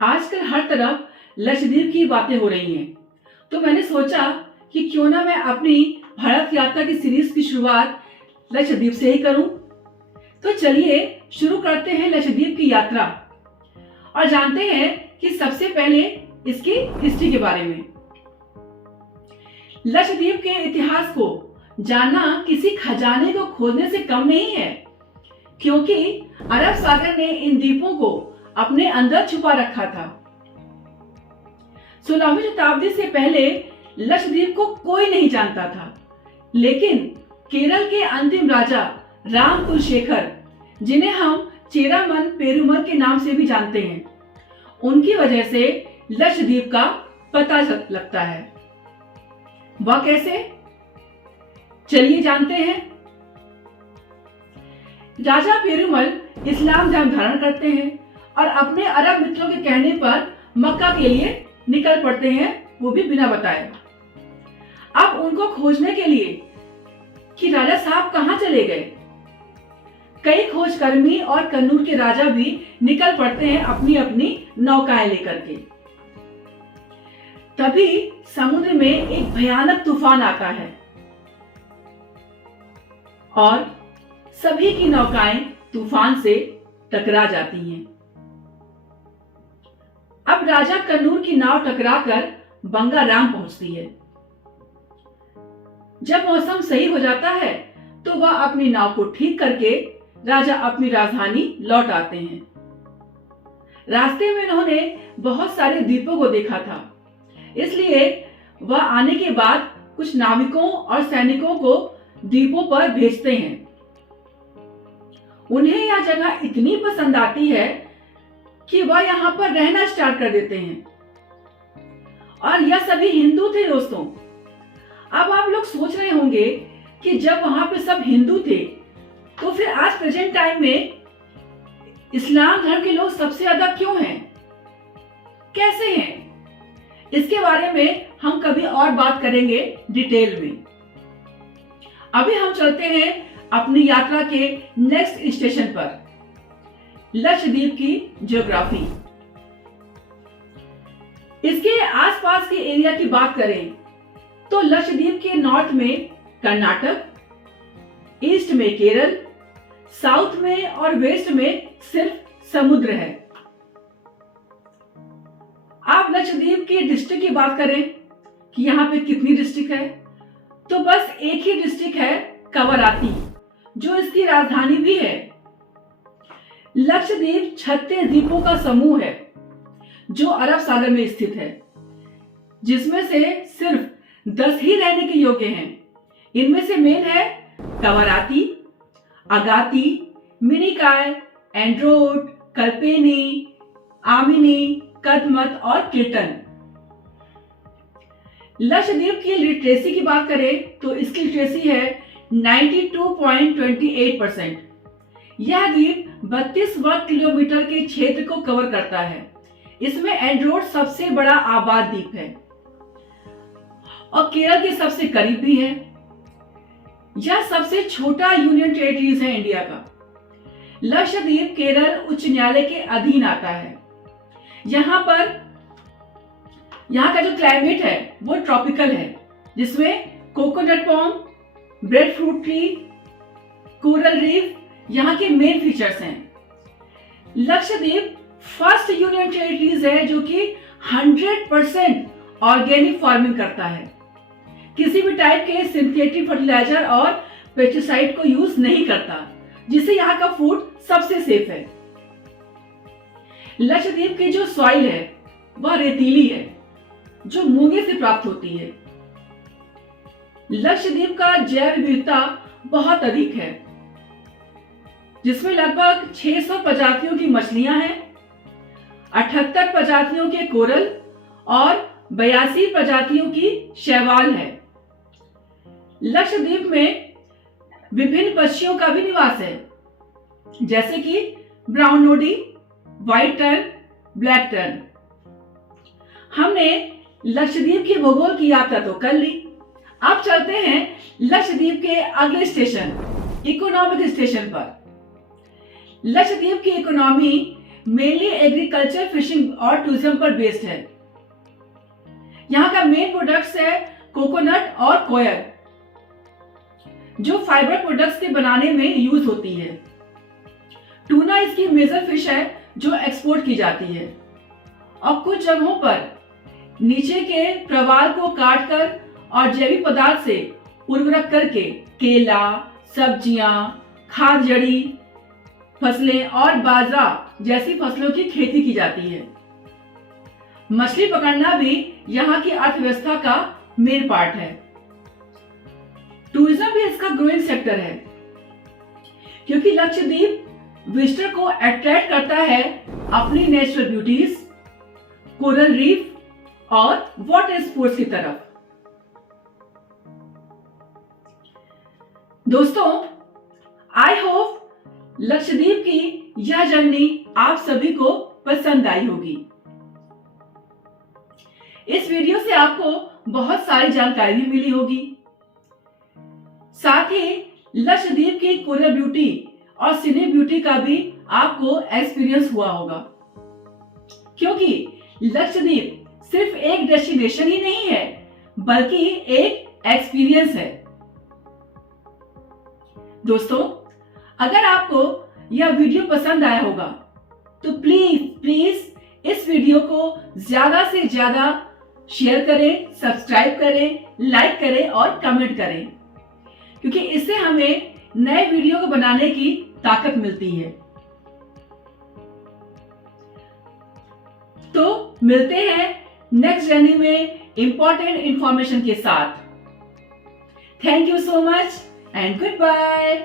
आजकल हर तरफ लक्षद्वीप की बातें हो रही हैं, तो मैंने सोचा कि क्यों ना मैं अपनी भारत यात्रा की सीरीज की शुरुआत लक्षद्वीप से ही करूं। तो चलिए शुरू करते हैं लक्षद्वीप की यात्रा और जानते हैं कि सबसे पहले इसकी हिस्ट्री के बारे में। लक्षद्वीप के इतिहास को जानना किसी खजाने को खोजने से कम नहीं है, क्योंकि अरब सागर ने इन द्वीपों को अपने अंदर छुपा रखा था। 16वीं शताब्दी से पहले लक्षद्वीप को कोई नहीं जानता था, लेकिन केरल के अंतिम राजा राम कुलशेखर, जिन्हें हम चेरामन पेरुमल के नाम से भी जानते हैं, उनकी वजह से लक्षद्वीप का पता लगता है। वह कैसे, चलिए जानते हैं। राजा पेरुमल इस्लाम धर्म धारण करते हैं और अपने अरब मित्रों के कहने पर मक्का के लिए निकल पड़ते हैं, वो भी बिना बताए। अब उनको खोजने के लिए कि राजा साहब कहां चले गए, कई खोजकर्मी और कन्नूर के राजा भी निकल पड़ते हैं अपनी अपनी नौकाएं लेकर के। तभी समुद्र में एक भयानक तूफान आता है और सभी की नौकाएं तूफान से टकरा जाती हैं। अब राजा कन्नूर की नाव टकराकर बंगाराम पहुंचती है। जब मौसम सही हो जाता है तो वह अपनी नाव को ठीक करके राजा अपनी राजधानी लौट आते हैं। रास्ते में उन्होंने बहुत सारे द्वीपों को देखा था, इसलिए वह आने के बाद कुछ नाविकों और सैनिकों को द्वीपों पर भेजते हैं। उन्हें यह जगह इतनी पसंद आती है कि वह यहाँ पर रहना स्टार्ट कर देते हैं। और यह सभी हिंदू थे दोस्तों। अब आप लोग सोच रहे होंगे कि जब वहां पे सब हिंदू थे तो फिर आज प्रेजेंट टाइम में इस्लाम धर्म के लोग सबसे ज्यादा क्यों हैं, कैसे हैं? इसके बारे में हम कभी और बात करेंगे डिटेल में। अभी हम चलते हैं अपनी यात्रा के नेक्स्ट स्टेशन पर, लक्षद्वीप की ज्योग्राफी। इसके आसपास के एरिया की बात करें तो लक्षद्वीप के नॉर्थ में कर्नाटक, ईस्ट में केरल, साउथ में और वेस्ट में सिर्फ समुद्र है। आप लक्षद्वीप के डिस्ट्रिक्ट की बात करें कि यहाँ पे कितनी डिस्ट्रिक्ट है, तो बस एक ही डिस्ट्रिक्ट है, कवराती, जो इसकी राजधानी भी है। लक्षद्वीप 36 द्वीपों का समूह है जो अरब सागर में स्थित है, जिसमें से सिर्फ 10 ही रहने के योग्य हैं। इनमें से मेन है कवराती, अगाती, मिनिकॉय, एंड्रोट, कल्पेनी, आमिनी, कदमत और किल्टन। लक्षद्वीप की लिटरेसी की बात करें तो इसकी लिटरेसी है 92.28%। यह द्वीप 32 वर्ग किलोमीटर के क्षेत्र को कवर करता है। इसमें एंड्रोट सबसे बड़ा आबाद द्वीप है और केरल के सबसे करीब भी है। यह सबसे छोटा यूनियन टेरिटरीज है इंडिया का। लक्षद्वीप केरल उच्च न्यायालय के अधीन आता है। यहाँ का जो क्लाइमेट है वो ट्रॉपिकल है, जिसमें coconut palm, breadfruit tree, coral reef यहाँ के मेन फीचर्स हैं। लक्षद्वीप फर्स्ट यूनियन टेरिटरीज है जो कि 100% ऑर्गेनिक फार्मिंग करता है। किसी भी टाइप के सिंथेटिक फर्टिलाइजर और पेस्टिसाइड को यूज नहीं करता, जिससे यहाँ का फूड सबसे सेफ है। लक्षद्वीप की जो सॉइल है वह रेतीली है, जो मूंगे से प्राप्त होती है। लक्षद्वीप का जैव विविधता बहुत अधिक है, जिसमें लगभग 600 प्रजातियों की मछलियां हैं, 78 प्रजातियों के कोरल और 82 प्रजातियों की शैवाल है। लक्षद्वीप में विभिन्न पक्षियों का भी निवास है, जैसे कि brown noddy, white tern, black tern. हमने लक्षद्वीप की भूगोल की यात्रा तो कर ली। अब चलते हैं लक्षद्वीप के अगले स्टेशन, इकोनॉमिक स्टेशन पर। लक्षद्वीप की इकोनॉमी मेनली एग्रीकल्चर, फिशिंग और टूरिज्म पर बेस्ड है। यहाँ का मेन प्रोडक्ट्स है कोकोनट और कोयर, जो फाइबर प्रोडक्ट्स के बनाने में यूज होती है। टूना इसकी मेजर फिश है जो एक्सपोर्ट की जाती है, और कुछ जगहों पर नीचे के प्रवाल को काटकर और जैविक पदार्थ से उर्वरक करके केला, सब्जियां, खाद जड़ी फसलें और बाजरा जैसी फसलों की खेती की जाती है। मछली पकड़ना भी यहाँ की अर्थव्यवस्था का मेन पार्ट है। टूरिज्म भी इसका ग्रोइंग सेक्टर है, क्योंकि लक्षद्वीप विजिटर को अट्रैक्ट करता है अपनी नेचुरल ब्यूटीज, कोरल रीफ और वाटर स्पोर्ट्स की तरफ। दोस्तों, आई होप लक्षद्वीप की यह जर्नी आप सभी को पसंद आई होगी। इस वीडियो से आपको बहुत सारी जानकारी भी मिली होगी। साथ ही लक्षद्वीप की कोरल ब्यूटी और सीनिक ब्यूटी का भी आपको एक्सपीरियंस हुआ होगा, क्योंकि लक्षद्वीप सिर्फ एक डेस्टिनेशन ही नहीं है, बल्कि एक एक्सपीरियंस है। दोस्तों, अगर आपको यह वीडियो पसंद आया होगा तो प्लीज इस वीडियो को ज्यादा से ज्यादा शेयर करें, सब्सक्राइब करें, लाइक करें और कमेंट करें, क्योंकि इससे हमें नए वीडियो को बनाने की ताकत मिलती है। तो मिलते हैं नेक्स्ट जर्नी में इंपॉर्टेंट इंफॉर्मेशन के साथ। Thank you so much and good bye.